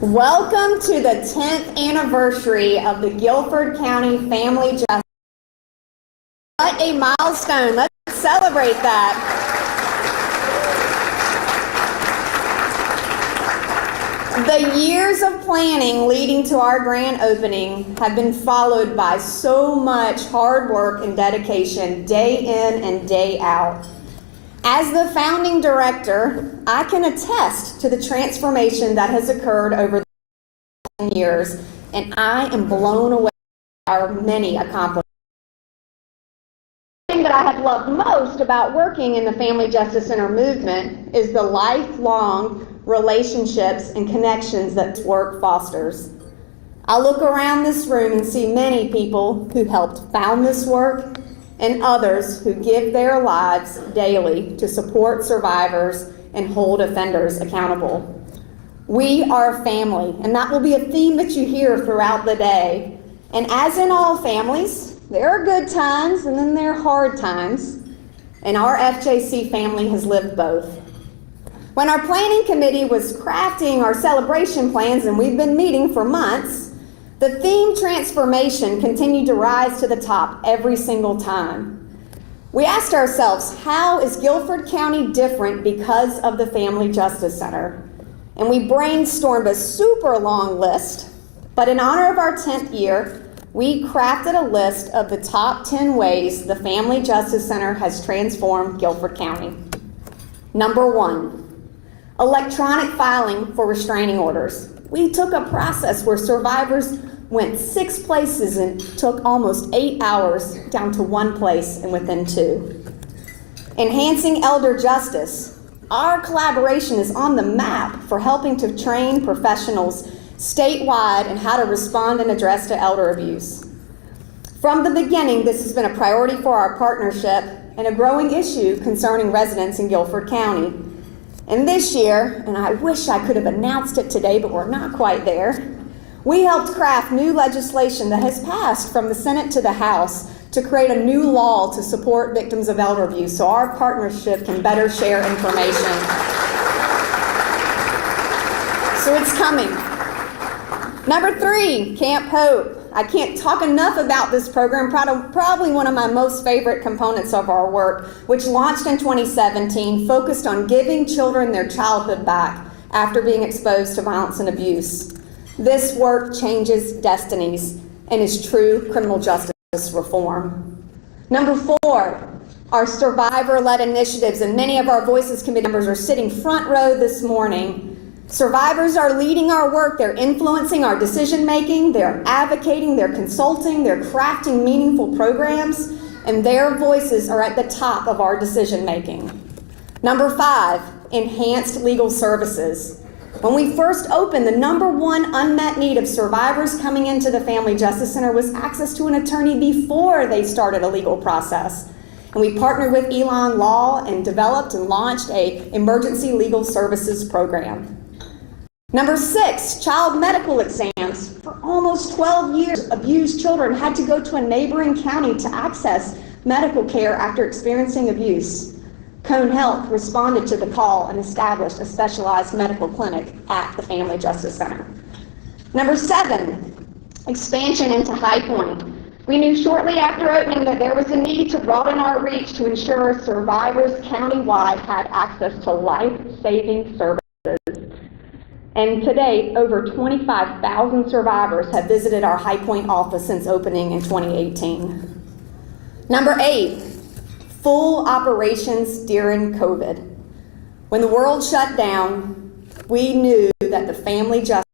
Welcome to the 10th anniversary of the Guilford County Family Justice. What a milestone. Let's celebrate that. The years of planning leading to our grand opening have been followed by so much hard work and dedication day in and day out. As the founding director, I can attest to the transformation that has occurred over the 10 years, and I am blown away by our many accomplishments. The thing that I have loved most about working in the Family Justice Center movement is the lifelong relationships and connections that this work fosters. I look around this room and see many people who helped found this work and others who give their lives daily to support survivors and hold offenders accountable. We are a family, and that will be a theme that you hear throughout the day. And as in all families, there are good times and then there are hard times, and our FJC family has lived both. When our planning committee was crafting our celebration plans, and we've been meeting for months, the theme transformation continued to rise to the top every single time. We asked ourselves, how is Guilford County different because of the Family Justice Center? And we brainstormed a super long list, but in honor of our 10th year, we crafted a list of the top 10 ways the Family Justice Center has transformed Guilford County. Number 1. Electronic filing for restraining orders. We took a process where survivors went 6 places and took almost 8 hours down to 1 place and within 2. Enhancing elder justice. Our collaboration is on the map for helping to train professionals statewide in how to respond and address to elder abuse. From the beginning, this has been a priority for our partnership and a growing issue concerning residents in Guilford County. And this year, and I wish I could have announced it today, but we're not quite there, we helped craft new legislation that has passed from the Senate to the House to create a new law to support victims of elder abuse so our partnership can better share information. So it's coming. Number 3, Camp Hope. I can't talk enough about this program, probably one of my most favorite components of our work, which launched in 2017, focused on giving children their childhood back after being exposed to violence and abuse. This work changes destinies and is true criminal justice reform. Number 4, our survivor-led initiatives, and many of our Voices Committee members are sitting front row this morning. Survivors are leading our work. They're influencing our decision-making, they're advocating, they're consulting, they're crafting meaningful programs, and their voices are at the top of our decision-making. Number 5, enhanced legal services. When we first opened, the number 1 unmet need of survivors coming into the Family Justice Center was access to an attorney before they started a legal process. And we partnered with Elon Law and developed and launched an emergency legal services program. Number 6, child medical exams. For almost 12 years, abused children had to go to a neighboring county to access medical care after experiencing abuse. Cone Health responded to the call and established a specialized medical clinic at the Family Justice Center. Number 7, expansion into High Point. We knew shortly after opening that there was a need to broaden our reach to ensure survivors countywide had access to life-saving services. And to date, over 25,000 survivors have visited our High Point office since opening in 2018. Number 8, full operations during COVID. When the world shut down, we knew that the Family Justice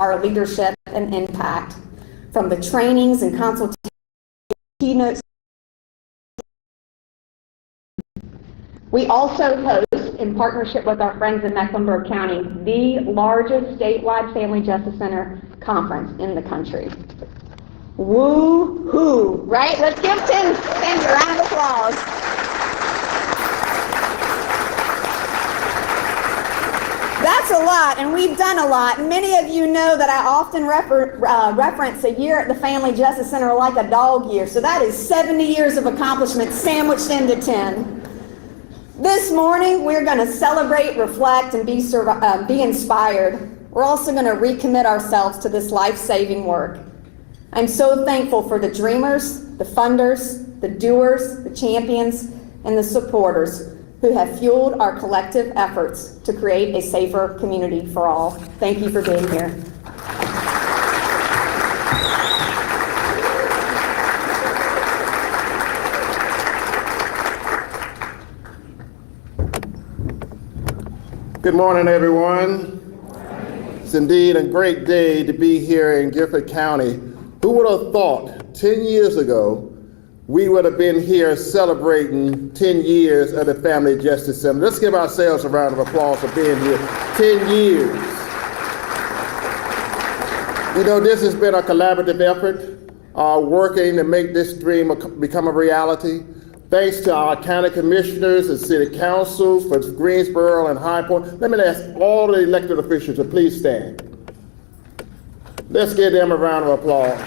our leadership and impact, from the trainings and consultations, keynotes. We also host, in partnership with our friends in Mecklenburg County, the largest statewide Family Justice Center conference in the country. Woo-hoo, right? Let's give Tim a round of applause. That's a lot, and we've done a lot. Many of you know that I often reference a year at the Family Justice Center like a dog year. So that is 70 years of accomplishment sandwiched into 10. This morning, we're going to celebrate, reflect, and be inspired. We're also going to recommit ourselves to this life-saving work. I'm so thankful for the dreamers, the funders, the doers, the champions, and the supporters who have fueled our collective efforts to create a safer community for all. Thank you for being here. Good morning, everyone. It's indeed a great day to be here in Guilford County. Who would have thought 10 years ago we would have been here celebrating 10 years of the Family Justice Center? Let's give ourselves a round of applause for being here 10 years. You know, this has been a collaborative effort, working to make this dream become a reality. Thanks to our county commissioners and city councils for Greensboro and High Point. Let me ask all the elected officials to please stand. Let's give them a round of applause.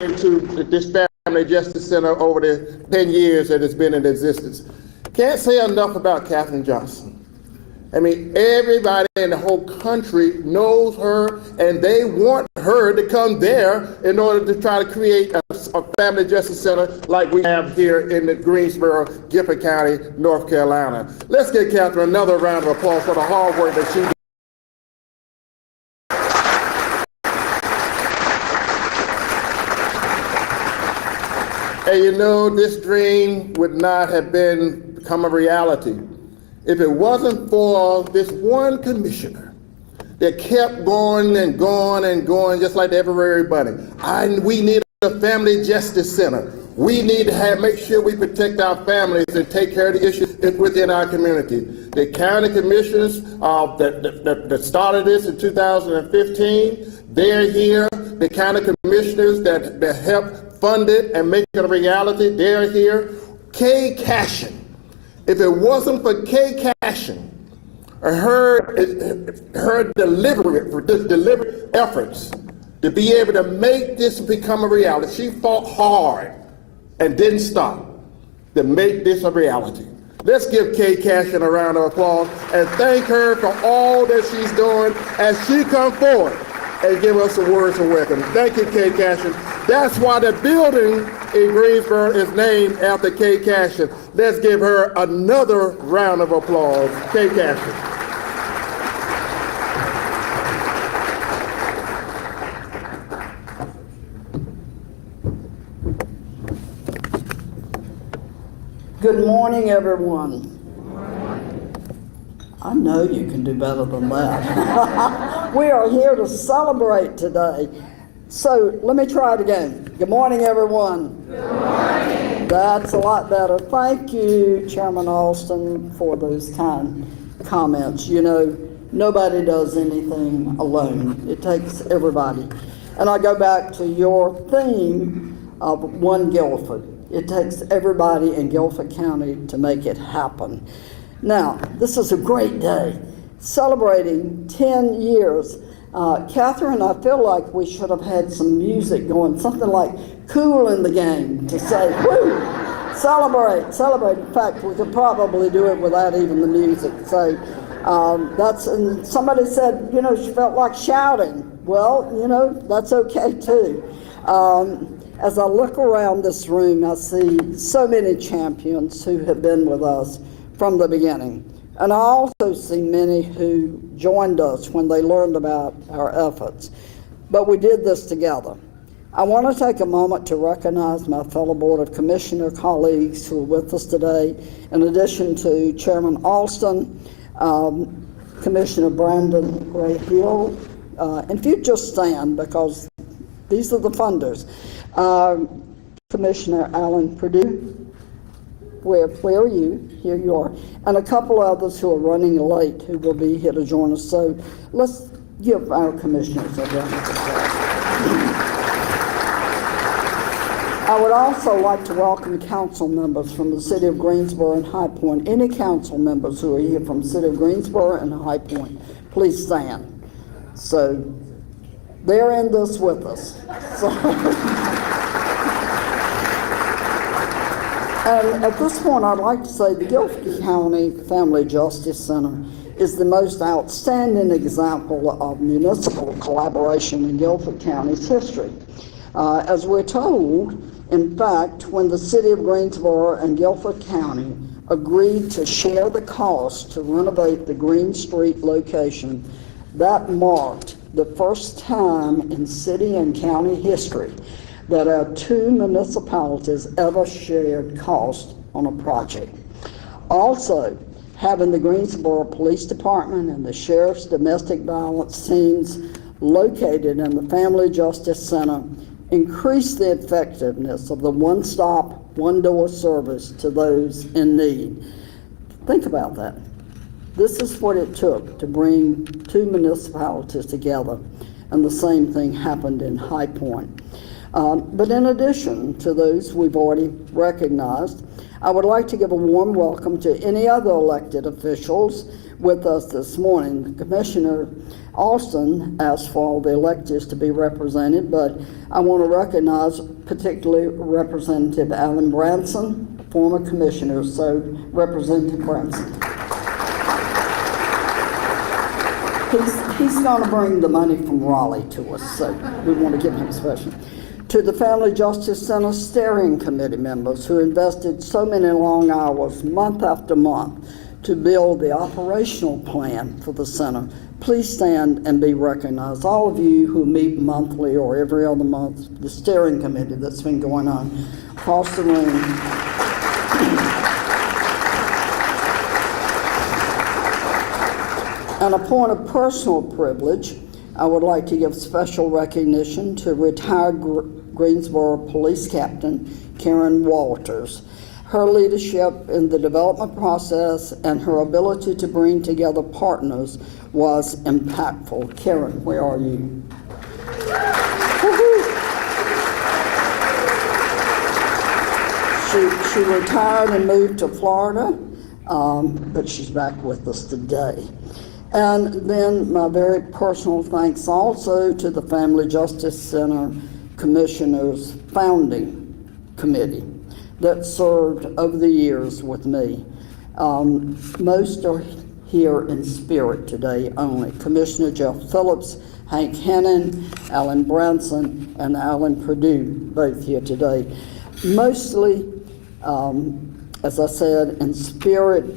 To this Family Justice Center over the 10 years that it's been in existence. Can't say enough about Katherine Johnson. I mean, everybody in the whole country knows her, and they want her to come there in order to try to create a Family Justice Center like we have here in the Greensboro, Guilford County, North Carolina. Let's give Katherine another round of applause for the hard work that she did. And you know, this dream would not have become a reality if it wasn't for this one commissioner that kept going and going and going, just like the Everett Bunny. We need a Family Justice Center. We need to make sure we protect our families and take care of the issues within our community. The county commissioners that started this in 2015, they're here. The county commissioners that helped fund it and make it a reality, they're here. Kay Cashin. If it wasn't for Kay Cashin, her deliberate efforts to be able to make this become a reality, she fought hard and didn't stop to make this a reality. Let's give Kay Cashin a round of applause and thank her for all that she's doing as she comes forward and give us the words of welcome. Thank you, Kay Cashin. That's why the building in Greensboro is named after Kay Cashin. Let's give her another round of applause. Kay Cashin. Good morning, everyone. I know you can do better than that. We are here to celebrate today. So let me try it again. Good morning, everyone. Good morning. That's a lot better. Thank you, Chairman Alston, for those kind comments. You know, nobody does anything alone. It takes everybody. And I go back to your theme of One Guilford. It takes everybody in Guilford County to make it happen. Now, this is a great day, celebrating 10 years. Catherine, I feel like we should have had some music going, something like Cool in the Game to say, woo, celebrate, celebrate. In fact, we could probably do it without even the music. So and somebody said, you know, she felt like shouting. Well, you know, that's okay too. As I look around this room, I see so many champions who have been with us from the beginning. And I also see many who joined us when they learned about our efforts. But we did this together. I want to take a moment to recognize my fellow Board of Commissioner colleagues who are with us today. In addition to Chairman Alston, Commissioner Brandon Ray Hill, and if you just stand, because these are the funders, Commissioner Alan Perdue, where are you? Here you are. And a couple others who are running late who will be here to join us. So let's give our commissioners a round of applause. I would also like to welcome council members from the City of Greensboro and High Point. Any council members who are here from the City of Greensboro and High Point, please stand. So they're in this with us. So and at this point, I'd like to say the Guilford County Family Justice Center is the most outstanding example of municipal collaboration in Guilford County's history. As we're told, in fact, when the City of Greensboro and Guilford County agreed to share the cost to renovate the Green Street location, that marked the first time in city and county history that our two municipalities ever shared cost on a project. Also, having the Greensboro Police Department and the Sheriff's Domestic Violence teams located in the Family Justice Center increased the effectiveness of the one-stop, one-door service to those in need. Think about that. This is what it took to bring two municipalities together, and the same thing happened in High Point. But in addition to those we've already recognized, I would like to give a warm welcome to any other elected officials with us this morning. Commissioner Alston asked for all the electeds to be represented, but I want to recognize particularly Representative Alan Branson, former commissioner. So Representative Branson. He's going to bring the money from Raleigh to us, so we want to give him special. To the Family Justice Center Steering Committee members who invested so many long hours, month after month, to build the operational plan for the center, please stand and be recognized. All of you who meet monthly or every other month, the steering committee that's been going on across the room. And a point of personal privilege, I would like to give special recognition to retired Greensboro Police Captain Karen Walters. Her leadership in the development process and her ability to bring together partners was impactful. Karen, where are you? She retired and moved to Florida, but she's back with us today. And then my very personal thanks also to the Family Justice Center Commissioners Founding Committee that served over the years with me. Most are here in spirit today only. Commissioner Jeff Phillips, Hank Hannon, Alan Branson, and Alan Perdue, both here today. Mostly, as I said, in spirit.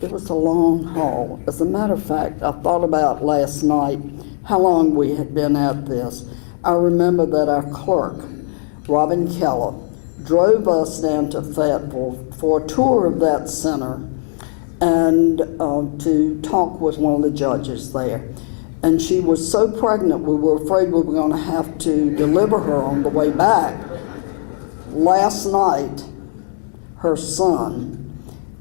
It was a long haul. As a matter of fact, I thought about last night how long we had been at this. I remember that our clerk, Robin Keller, drove us down to Fayetteville for a tour of that center and to talk with one of the judges there. And she was so pregnant, we were afraid we were going to have to deliver her on the way back. Last night, her son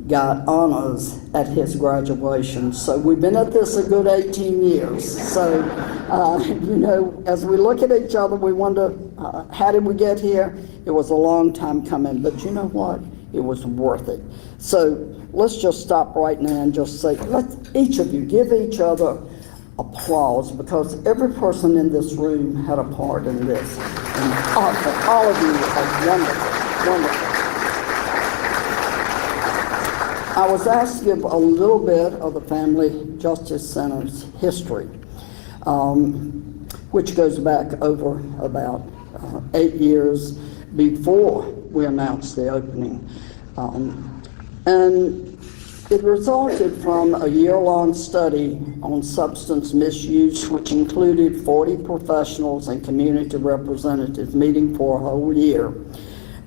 got honors at his graduation. So we've been at this a good 18 years. So, you know, as we look at each other, we wonder, how did we get here? It was a long time coming, but you know what? It was worth it. So let's just stop right now and just say, let's each of you give each other applause, because every person in this room had a part in this. And all of you are wonderful, wonderful. I was asked to give a little bit of the Family Justice Center's history, which goes back over about 8 years before we announced the opening. And It resulted from a year-long study on substance misuse, which included 40 professionals and community representatives meeting for a whole year.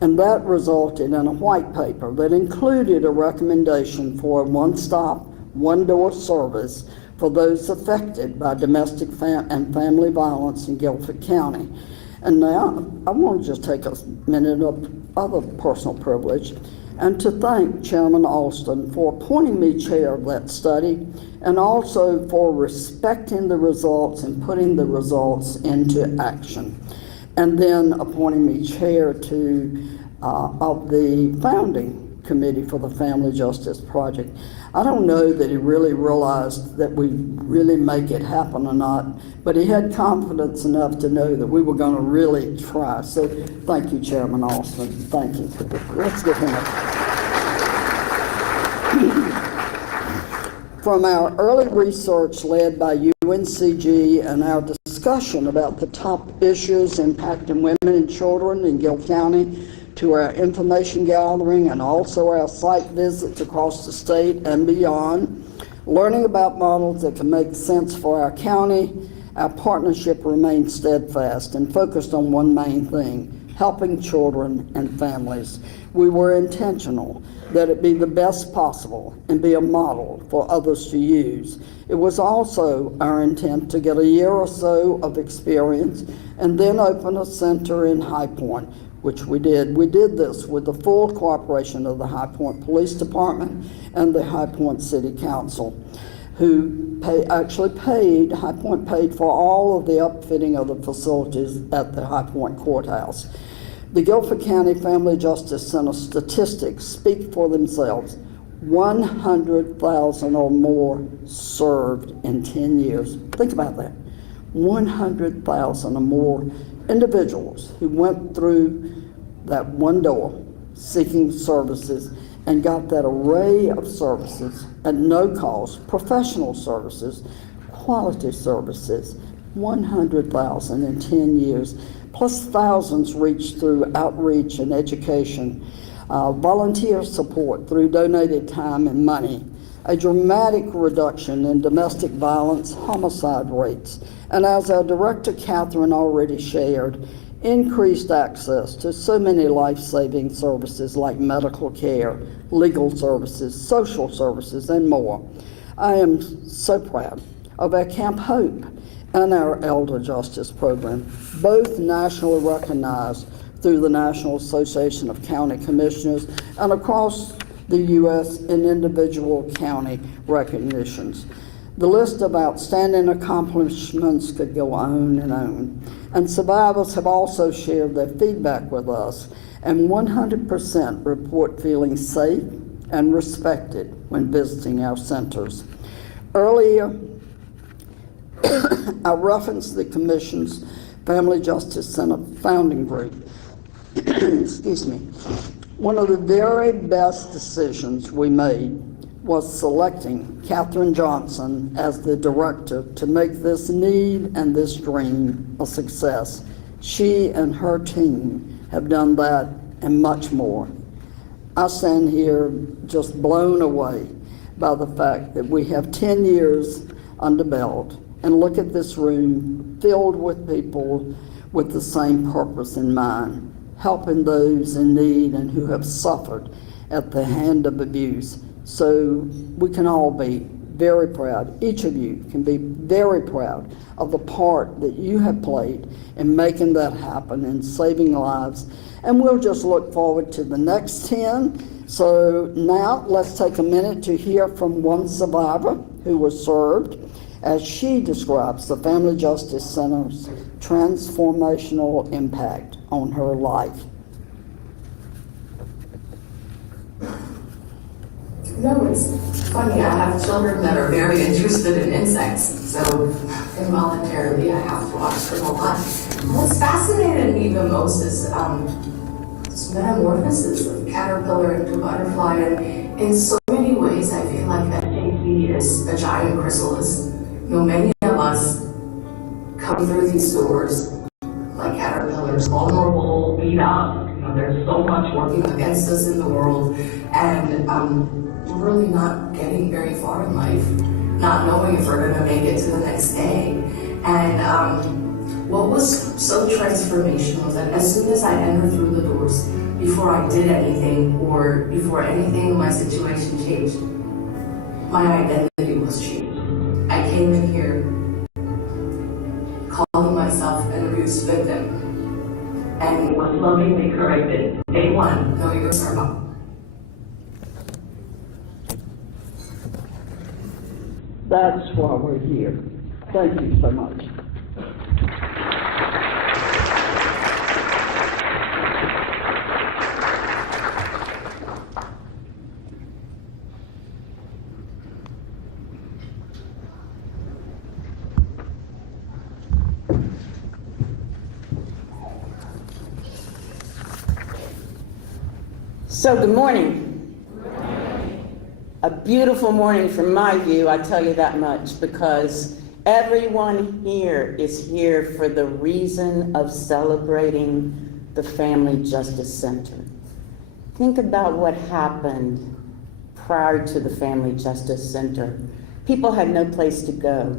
And that resulted in a white paper that included a recommendation for a one-stop, one-door service for those affected by domestic and family violence in Guilford County. And now, I want to just take a minute of other personal privilege and to thank Chairman Alston for appointing me chair of that study and also for respecting the results and putting the results into action. And then appointing me chair of the founding committee for the Family Justice Project. I don't know that he really realized that we really make it happen or not, but he had confidence enough to know that we were going to really try. So thank you, Chairman Alston. Thank you. Let's give him a... From our early research led by UNCG and our discussion about the top issues impacting women and children in Guilford County, to our information gathering and also our site visits across the state and beyond, learning about models that can make sense for our county, our partnership remains steadfast and focused on one main thing: helping children and families. We were intentional that it be the best possible and be a model for others to use. It was also our intent to get a year or so of experience and then open a center in High Point, which we did. We did this with the full cooperation of the High Point Police Department and the High Point City Council, who High Point paid for all of the upfitting of the facilities at the High Point Courthouse. The Guilford County Family Justice Center statistics speak for themselves. 100,000 or more served in 10 years. Think about that. 100,000 or more individuals who went through that one door seeking services and got that array of services at no cost, professional services, quality services, 100,000 in 10 years, plus thousands reached through outreach and education, volunteer support through donated time and money, a dramatic reduction in domestic violence homicide rates, and as our director Catherine already shared, increased access to so many life-saving services like medical care, legal services, social services, and more. I am so proud of our Camp Hope and our Elder Justice Program, both nationally recognized through the National Association of County Commissioners and across the U.S. in individual county recognitions. The list of outstanding accomplishments could go on and on. And survivors have also shared their feedback with us, and 100% report feeling safe and respected when visiting our centers. Earlier, I referenced the Commission's Family Justice Center founding group. Excuse me. One of the very best decisions we made was selecting Katherine Johnson as the director to make this need and this dream a success. She and her team have done that and much more. I stand here just blown away by the fact that we have 10 years under belt and look at this room filled with people with the same purpose in mind, helping those in need and who have suffered at the hand of abuse. So we can all be very proud. Each of you can be very proud of the part that you have played in making that happen and saving lives. And we'll just look forward to the next 10. So now let's take a minute to hear from one survivor who was served as she describes the Family Justice Center's transformational impact on her life. No, it's funny. I have children that are very interested in insects, so involuntarily I have to watch them a lot. What's fascinated me the most is this metamorphosis of caterpillar into butterfly, and in so many ways I feel like FJC is a giant chrysalis. You know, many of us come through these doors like caterpillars, vulnerable, beat up, there's so much working against us in the world, and we're really not getting very far in life, not knowing if we're gonna make it to the next day. And what was so transformational was that as soon as I entered through the doors, before I did anything or before anything in my situation changed, my identity was changed. I came in here calling myself an abuse victim and was lovingly corrected. Day one, no, you're our mom. That's why we're here. Thank you so much. So good morning. A beautiful morning from my view, I tell you that much, because everyone here is here for the reason of celebrating the Family Justice Center. Think about what happened prior to the Family Justice Center. People had no place to go.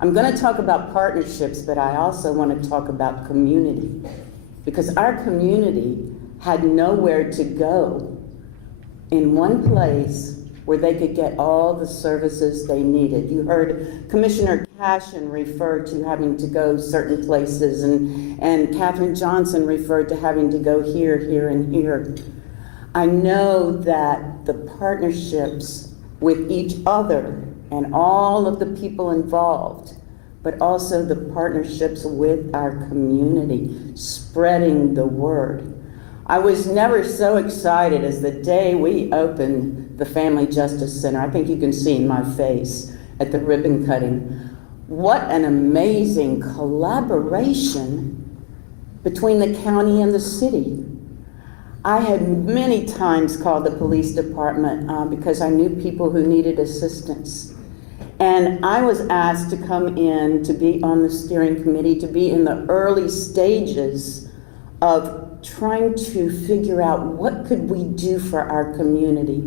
I'm going to talk about partnerships, but I also want to talk about community, because our community had nowhere to go in one place where they could get all the services they needed. You heard Commissioner Cashin refer to having to go certain places, and Katherine Johnson referred to having to go here, here, and here. I know that the partnerships with each other and all of the people involved, but also the partnerships with our community, spreading the word. I was never so excited as the day we opened the Family Justice Center. I think you can see in my face at the ribbon cutting. What an amazing collaboration between the county and the city. I had many times called the police department because I knew people who needed assistance. And I was asked to come in to be on the steering committee, to be in the early stages of trying to figure out what could we do for our community.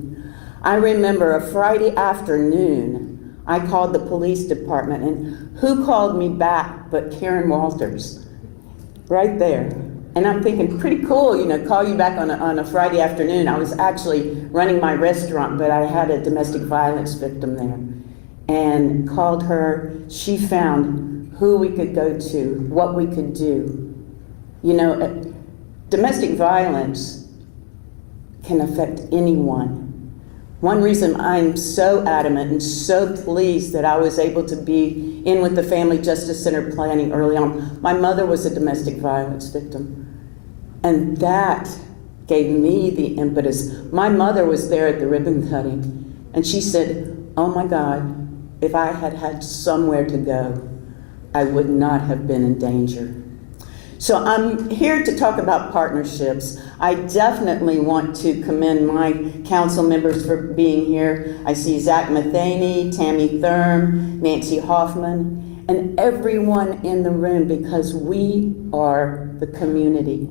I remember a Friday afternoon, I called the police department, and who called me back but Karen Walters, right there. And I'm thinking, pretty cool, you know, call you back on a Friday afternoon. I was actually running my restaurant, but I had a domestic violence victim there, and called her. She found who we could go to, what we could do. You know, domestic violence can affect anyone. One reason I'm so adamant and so pleased that I was able to be in with the Family Justice Center planning early on, my mother was a domestic violence victim. And that gave me the impetus. My mother was there at the ribbon cutting, and she said, oh my God, if I had had somewhere to go, I would not have been in danger. So I'm here to talk about partnerships. I definitely want to commend my council members for being here. I see Zach Matheny, Tammy Thurm, Nancy Hoffman, and everyone in the room, because we are the community.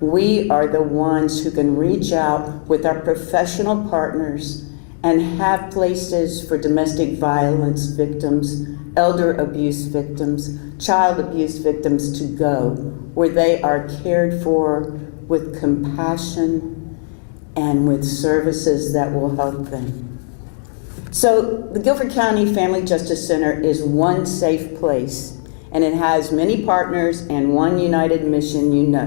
We are the ones who can reach out with our professional partners and have places for domestic violence victims, elder abuse victims, child abuse victims to go, where they are cared for with compassion and with services that will help them. So the Guilford County Family Justice Center is one safe place, and it has many partners and one united mission, you know,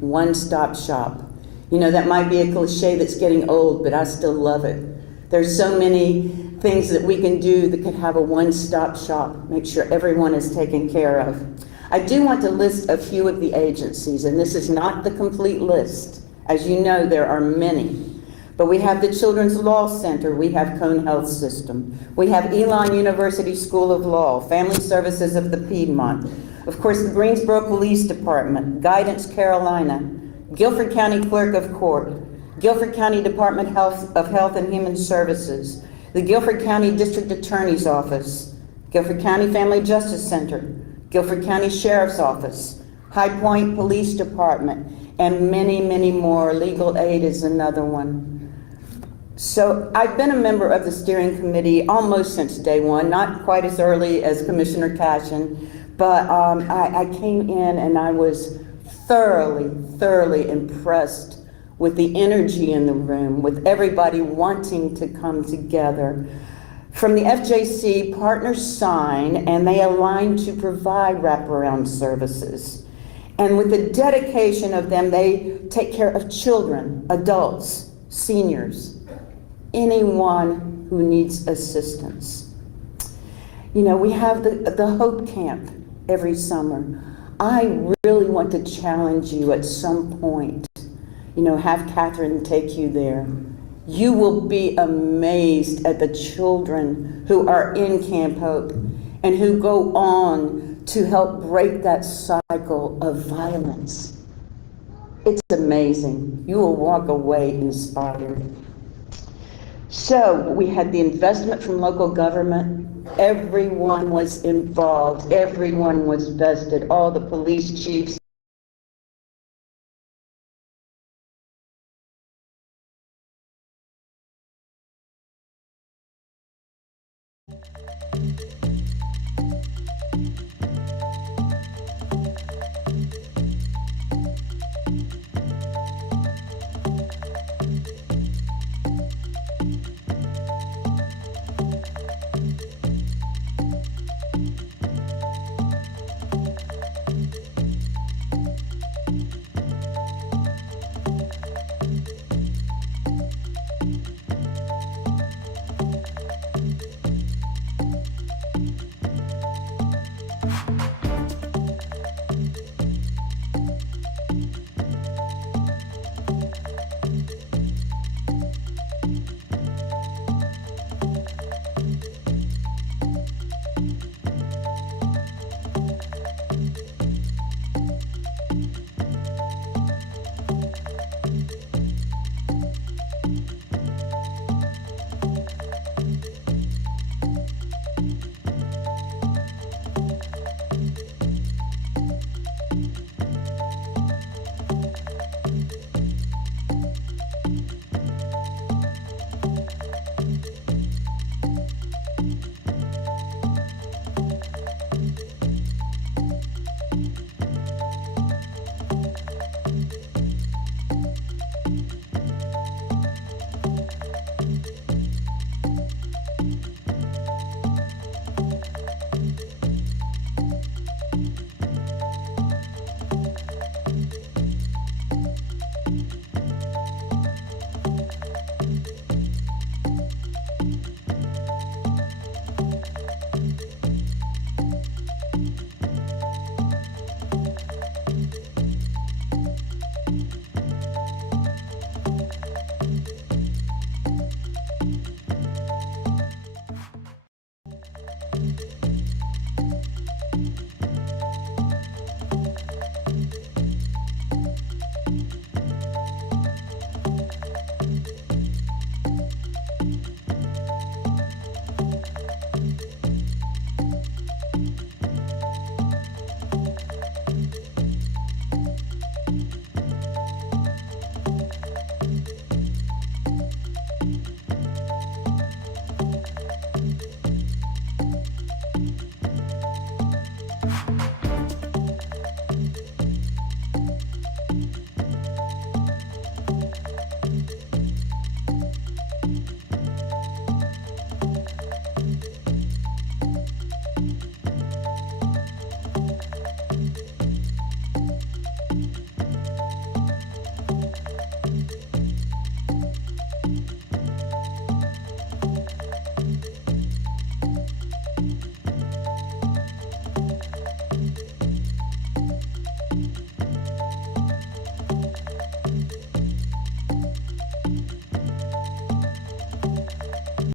one-stop shop. You know, that might be a cliche that's getting old, but I still love it. There's so many things that we can do that could have a one-stop shop, make sure everyone is taken care of. I do want to list a few of the agencies, and this is not the complete list. As you know, there are many. But we have the Children's Law Center, we have Cone Health System, we have Elon University School of Law, Family Services of the Piedmont, of course the Greensboro Police Department, Guidance Carolina, Guilford County Clerk of Court, Guilford County Department of Health and Human Services, the Guilford County District Attorney's Office, Guilford County Family Justice Center, Guilford County Sheriff's Office, High Point Police Department, and many, many more. Legal aid is another one. So I've been a member of the steering committee almost since day one, not quite as early as Commissioner Cashin, but I came in and I was thoroughly impressed with the energy in the room, with everybody wanting to come together. From the FJC, partners sign and they align to provide wraparound services. And with the dedication of them, they take care of children, adults, seniors, anyone who needs assistance. You know, we have the Hope Camp every summer. I really want to challenge you at some point, you know, have Catherine take you there. You will be amazed at the children who are in Camp Hope and who go on to help break that cycle of violence. It's amazing. You will walk away inspired. So we had the investment from local government. Everyone was involved. Everyone was vested. All the police chiefs,